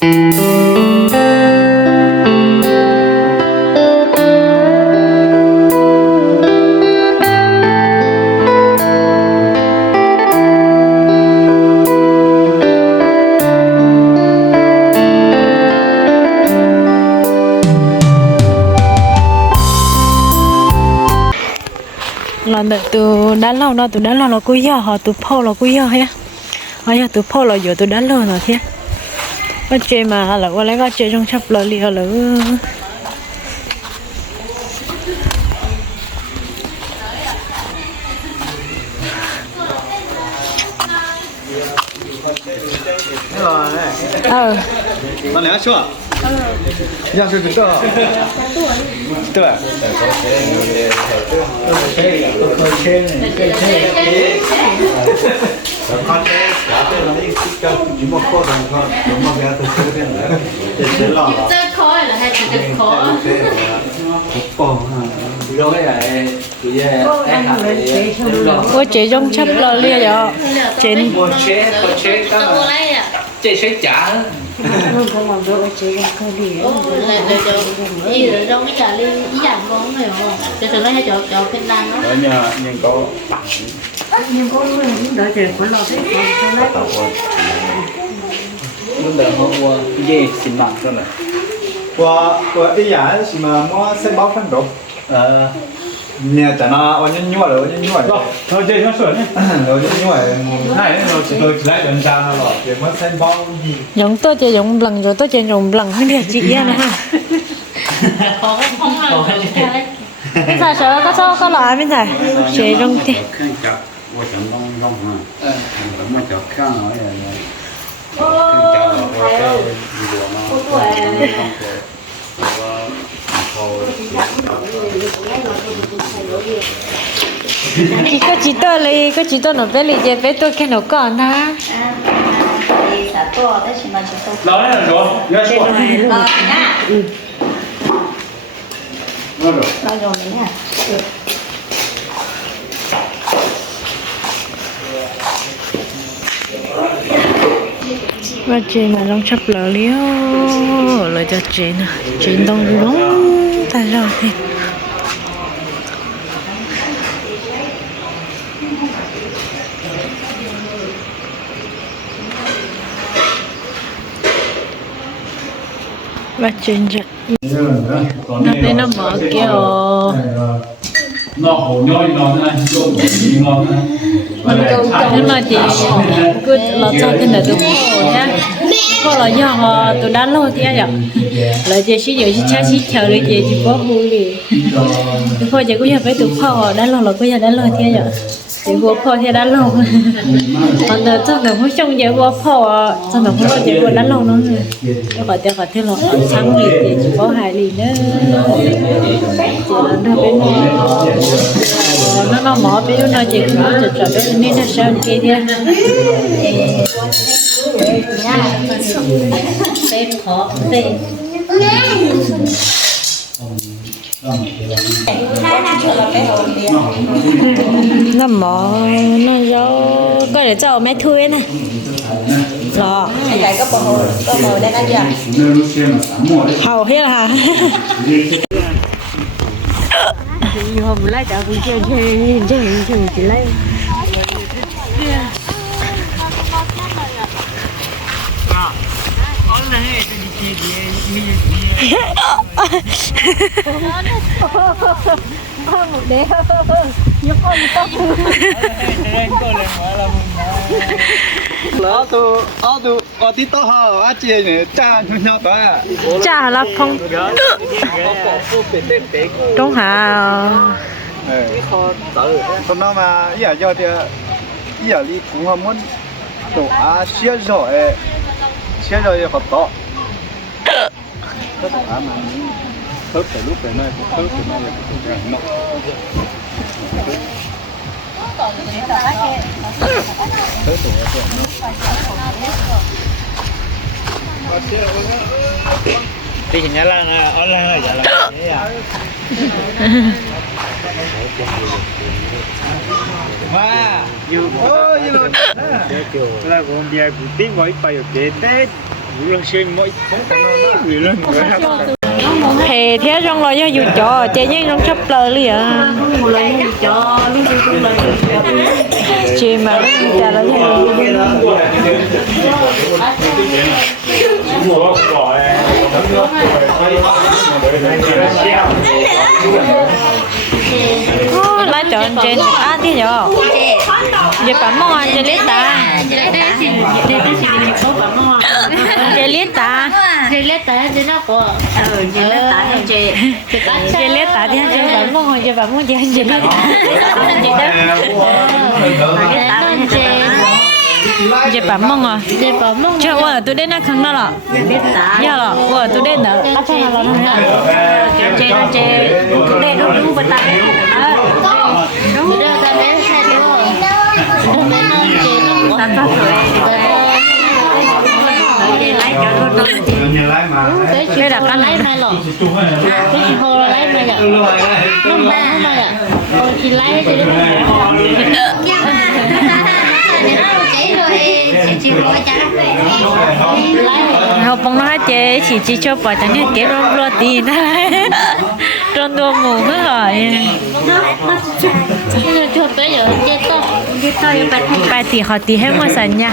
là đợt từ đã lâu nó từ đã lâu nó cứ giờ họ, từ phô là cứ giờ hết họ giờ từ phô là giờ từ đã lâu rồi thế ก็เจมาเหรอวันแรกก็เจจงชับลอเรียวเหรอเออมาแล้วชัว 系直接可爱。 rồi cái này thì cái hạt này rồi có chơi trong chấp lời liền rồi trên một chế một chế các Tôi mua không có mà bữa chị ra cơ địa là cho gì rồi đâu cái giả đi cái giả con này không cho thử lấy cho cho cái lan đó nhờ nhưng có bằng nhưng có đợi tiền của lo thế còn lấy tàu qua lúc đầu hôm qua gì? Xin mặt rồi này. Qua qua cái giả mà mua xe báo phân độ ờ nè chả nó ở nhân nhuổi rồi nhân nhuổi rồi. Rồi chơi nó sửa nhé. Rồi nhân nhuổi này nó chỉ tôi chỉ lấy đơn giản thôi để mất xem bao gì. Giống tôi chơi giống lần rồi tôi chơi giống lần không thể chị ra nữa không không là bây giờ sợ có sao có loại bây giờ. Chơi trong thì Hãy subscribe cho kênh Ghiền Mì Gõ Để không bỏ lỡ những video hấp dẫn chỉ có chỉ to lấy có chỉ to nó bé lấy dễ bé tôi khen nó còn na lão này rồi nhớ chưa nó rồi nó rồi nha và chị mà long chắp lỡ liêu lời cho chị nè chị đông đúng rồi thì và chơi giật nó thấy nó mở kiểu nó hổ nhoi nó này, chỗ nó này. nhưng mà chị cứ là cho cái này tôi khổ nhá khó là do họ tôi đã lâu thì vậy là chị sử dụng chị cha chị chờ đi chị chỉ có vui đi thì khó chị cũng giờ phải tự khổ đã lâu là cũng giờ đã lâu thì vậy chị vô khó thì đã lâu còn từ trong đầu không trong giờ vô khó trong đầu không chị vô đã lâu nữa cái gọi tiền gọi tiền là sáng lì chị chỉ có hai lì nữa. Chị là đâu bên nó nó mở bên nó chị cũng chụp chụp bên nên nó sao kia đi Bên khó, bên. nó mở nó gió có để cho mấy thui nè. Đó hầu hết là Yêu hôm lấy đã cũng chơi chơi chơi chơi chỉ lấy Lỡ tu, ở tu, ở tí to hở, ở chị này cha nhau tới à. chả là không đúng hả Tôi nói mà, là do thì, là đi cũng không muốn đồ á xía rồi, xía rồi hợp to. Cái đồ á mà thớt từ lúc về nay, thớt từ nay là cái đồ á mọc. Thớt từ á đồ á Thì nhà lang à, ở lang là dạ là thế à. Mà, dù, ôi, như là, Là con bia của tiếng gọi phải ở kế Tết. Rồi xem mỗi người lên người hát hè thế trong lo cho dù cho chơi những trong chấp lời li à một lần thì cho lúc đi cũng lần chị mà chả là thế Ô, lại chọn trên à thế nhở giờ bấm mong ăn chơi lết ta đây đây thì đây đây thì mình có bảo ngon chơi lết ta chơi lết tại chơi nó của ừ chơi lết ta theo chơi chơi lết ta thì chơi bấm mong chơi bấm mong chơi chơi lết ta chơi đó chơi bấm mong à chơi bảo mong chơi qua tôi đến nó không đó là giờ là qua tôi đến đó à chơi là nó chơi nó chơi tôi đến nó đúng bên ta đúng rồi ta bé sai đúng không bé nó chơi nó của ta có rồi lấy cho nó nó Nhìn lại mà cái chuyện là con lấy mai lọ cái chuyện hồ là lấy mai lọ lúc mà hôm nay à rồi thì lấy thì lúc học bằng nó chơi chỉ chỉ cho bỏ chẳng cái rong lo tì đó trong đua mù hết rồi bây giờ chuột bây giờ chết to bài tì họ tì hết mua sẵn nha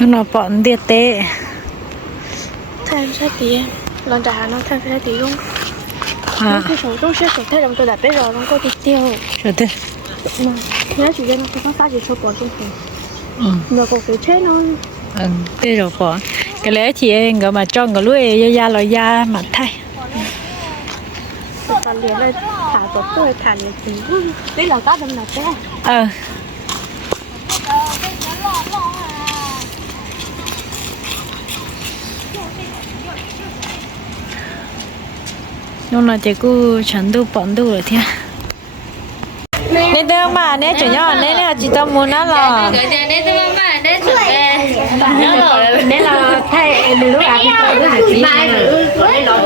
nó bọn điệt tệ thêm sẽ tí. Lần trả nó thêm sẽ tí luôn à. Cái số trong sẽ số thêm đồng tôi đã biết rồi nó có tí tiêu. Rồi thế. Mà nếu chủ nhân nó không phát gì số bỏ trong phòng nó có cái chết nó. Ừ thế rồi bỏ. Cái lẽ chị em gọi mà cho người lúa ra ra là ra mà thay. Thả liền lên thả tổ tôi thả liền tí. Đấy là tác đâm là thế? Ờ nhưng mà chỉ cứ chẳng đủ bọn đủ rồi thế nên tôi mà nên chủ nhỏ nên là chỉ tao muốn nó là đấy tôi mà đấy sụp về nên là thay tôi cứ phải mai lọ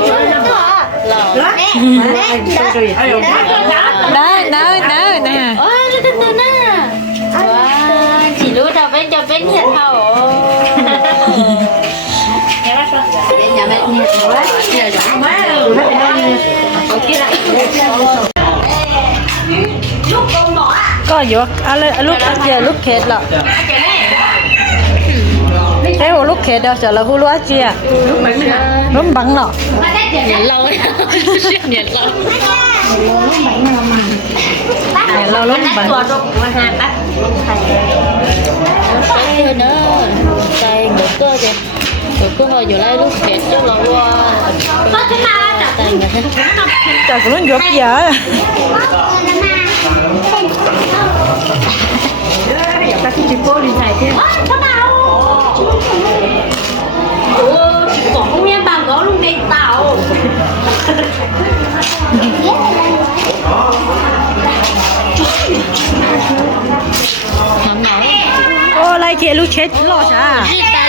đấy đấy đấy nè. Chỉ lúc đầu bên cho bên hiện hậu có gì à lúc giờ lúc à, khét là thế hồi lúc khét đâu trở là hú lúa chia lúc à? bắn nọ nhiệt lâu nhiệt lâu à lâu lúc bắn. tay ngửa cơ kìa ngửa cơ hồi vừa lấy lúc kẹt chứ là qua tay ngửa thế trời cũng ruột giờ ta chỉ cô đi thầy thế cũng nghe bà có luôn đi nóng ô lại kia lúc chết lo sao Đi ta đi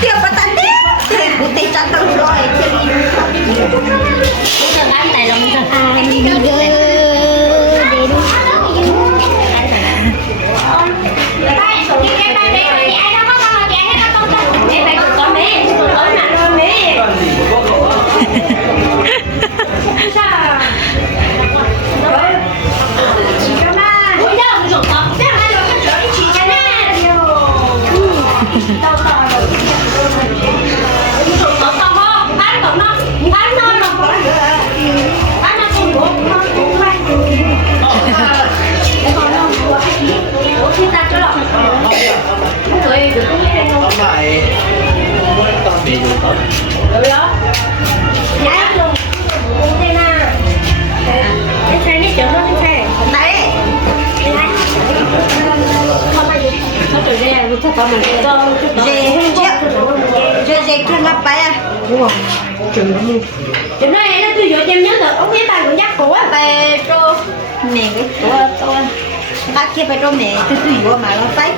Tiệm bắt tắt đi Bố tí chắn tao rồi Bố tao bán tài lòng cho đi Chỗ này nó tôi dựa em nhớ được ông biết tay của nhắc của Bay trô Nè cái trô trô Bác kia bay trô mẹ tôi tùy vô mà nó phải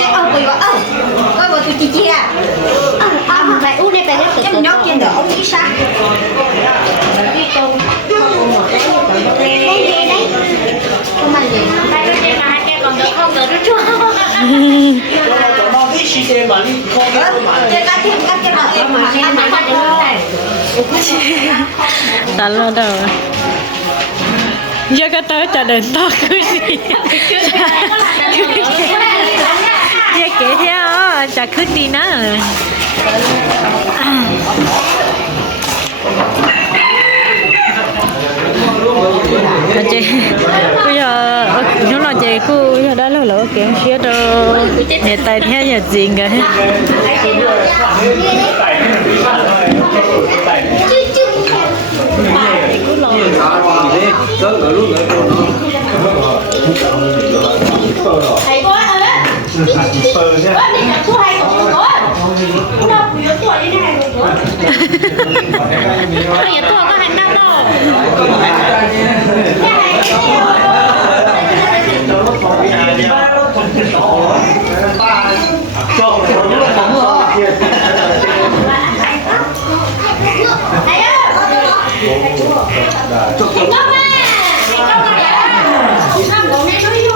Cái ông tôi gọi ông Coi vô tôi chi chi à đây bài hết Chắc nhóc trên ông nghĩ sao Cái con Con một cái Con gì đấy? Con mày gì Đây trên là hai cái còn đỡ không đỡ nó chưa cái mà con cái mà Cái mà mà mà đã lo đâu? Giờ cái tới trả lời to cứ gì? Giờ kể theo chả cứ đi nữa mà chị bây giờ nếu là chị cứ giờ đã lâu lâu kiếm phía đâu để tay theo nhà gì cả Thầy ơi đi đâu bị ở tuổi đi này rồi Bây giờ tôi có hành động đâu Thầy ơi Thành công à Thành công à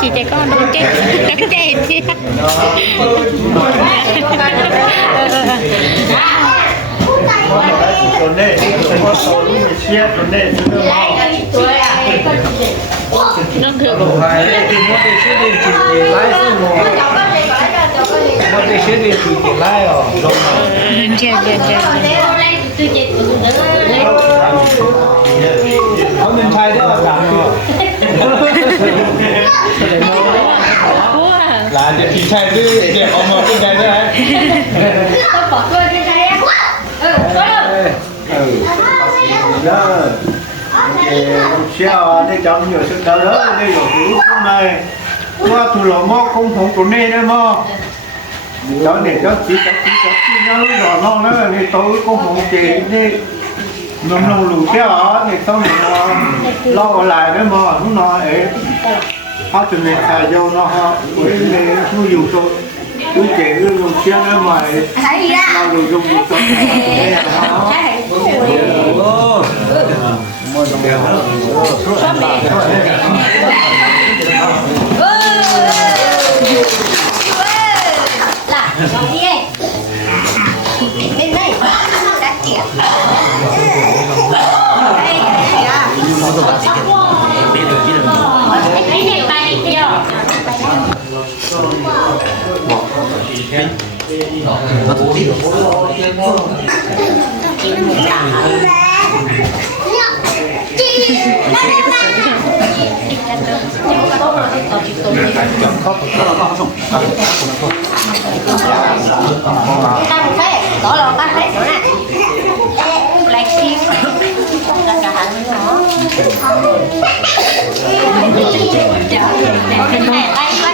chị trẻ con đâu chết trẻ chị Còn đây Còn có số lúc mình chia Còn đây Chứ đâu เขาเป็นชายด้สามตัหลานจะขี่ชายด้วยเด็กออกมาเป็นชาได้ต้องบอกตัวชายเออเออเออเออ thì xeo đi chồng nhiều sự đỡ đỡ đi rồi cũng hôm nay qua thủ lò mò không thống của nên ม đó để cho chỉ cho chỉ cho chỉ nhớ rồi non nữa thì tối cũng không chị đi nông nông lù cái ở thì sau này nó lo lại nữa mà nó nó ấy họ chuẩn bị xài vô nó họ với này nó dùng tôi cứ chị cứ dùng xe nữa mà nó dùng dùng một chút đây là nó Là Ta một phép Đó là ba thế nữa nè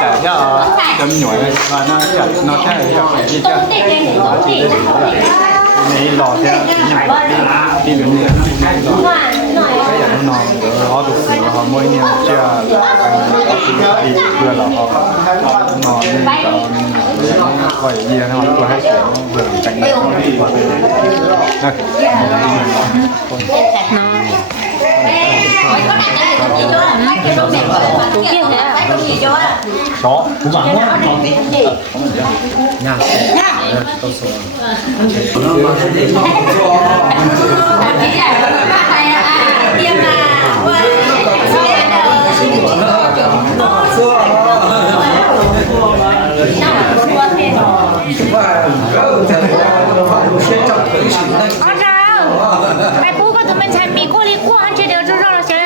cho nó cứ chỉ là cho rau hay là sô cô la chấm lái Cả cho chấm nhỏi và nó nó thế là gì chứ này lò thế nhảy đi đi đường này lò cái nhà nó ngon họ được họ mỗi niệm chưa đi vừa là họ ngon nên có khỏi gì nó vừa hay sửa vừa tránh cũng kia hả chó cũng bằng Con sao? Mẹ bố có tụi mình xài mì cô đi qua chơi đều cho rồi sẽ nướng nó mì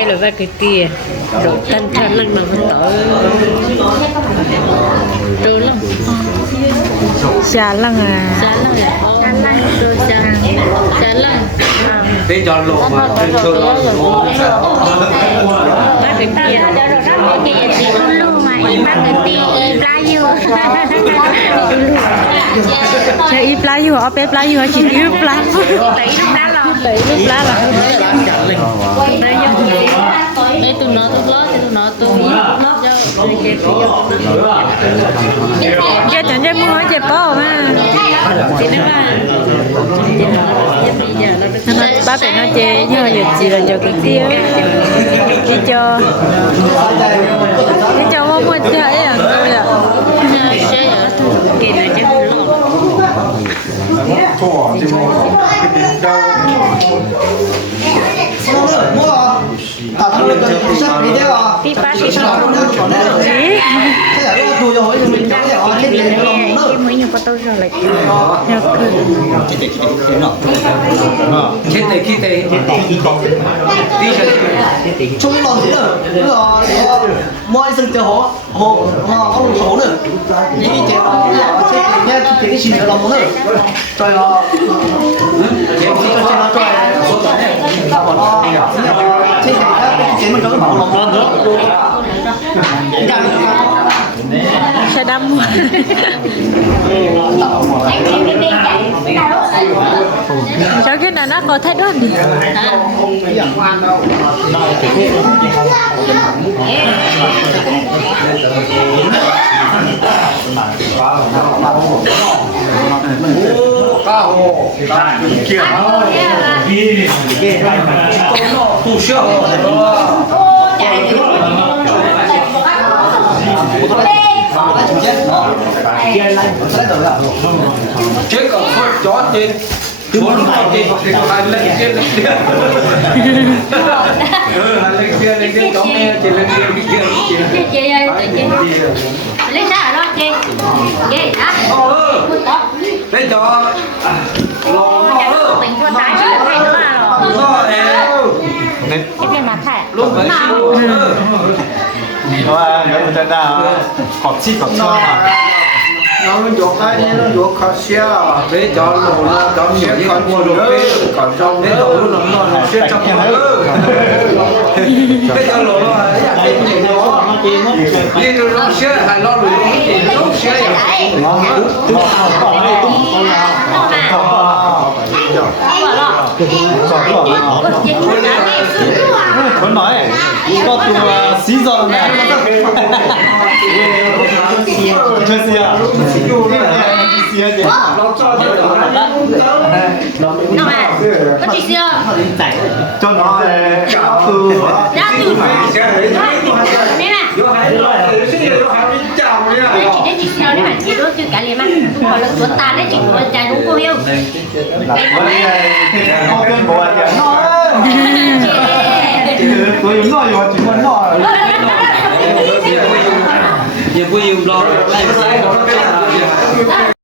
chơi là vai cái tia đồ tân thân lăng nó vẫn tới true lắm. Xà lăng à. Giá lăng Giá lăng Rồi giá Giá lăng thế cho lộ mà cho lộ vai cái tia Giá rồi đó Cái gì chị con lưu. Mà mang cái tì Ý bla yêu chơi ít lá yêu ở bếp lá yêu chỉ ít lá Đấy lúc đó là lá là Đây tụi nó tụi nó Tụi nó tụi nó giờ chẳng chơi mua hỏi chơi bao mà Chị nói mà Chị nói Chị giờ nó nó ba phải nó chơi nhưng mà giờ chỉ là giờ cái tia đi cho. Đi cho mua mua chơi à? Tôi là 重啊，这重啊！张乐，摸了啊！打他们，上没电了啊！第八题上。咦？他咋这？Thua chứ đâu Đi ba đi ba gì Cái mới như có tôi rồi lại theo cười chết tệ khi tệ đi chơi chung lòng thế nữa nữa là mọi sự tiêu họ họ họ có một số nữa những cái chế đó chế nghe cái cái gì lòng nữa trời ơi chế cái chế nó trời ta bảo nó chế cái cái chế mình có bảo lòng nữa xe đâm cháu cái này nó có thay đổi đi ca hồ kia tu sửa chết còn thôi chó trên bốn trên thì hai lên trên lên trên lên trên lên trên chó nghe chỉ lên trên cái kia Chị chị ơi chị Lấy ra đó chị Chị ừ thế cho lò nó ừ Mình cho tái cho thay nữa à rồi nó nè Cái bên mặt thẻ lúc đấy xin ừ và nếu mà chân nào học chi học cho mà nó chuột cái này nó chuột khó xe để cho lỗ nó cho nhiều cái con mua đồ bê còn trong để lỗ nó nó nó xe trong nhà ừ để cho lỗ nó là cái gì gì đó đi rồi nó xe hay lo rồi nó gì nó xe vẫn nói có tụ xí giờ này chơi xí à xí à gì nó cho cho Nó à Có chị xưa cho nó cáo từ Ra từ xe đấy Đây nè vô hai ได้จิตเราได้หมายจิตรู้จิตกันเลยมั้ยทุกคนเราวนตาได้จิตหัวใจรู้กูเร็วหลับวันนี้ที่เขาเล่นบอลอย่างน้อยตัวอยู่น้อยอยู่จิตมันน้อย也不用不着，来不来？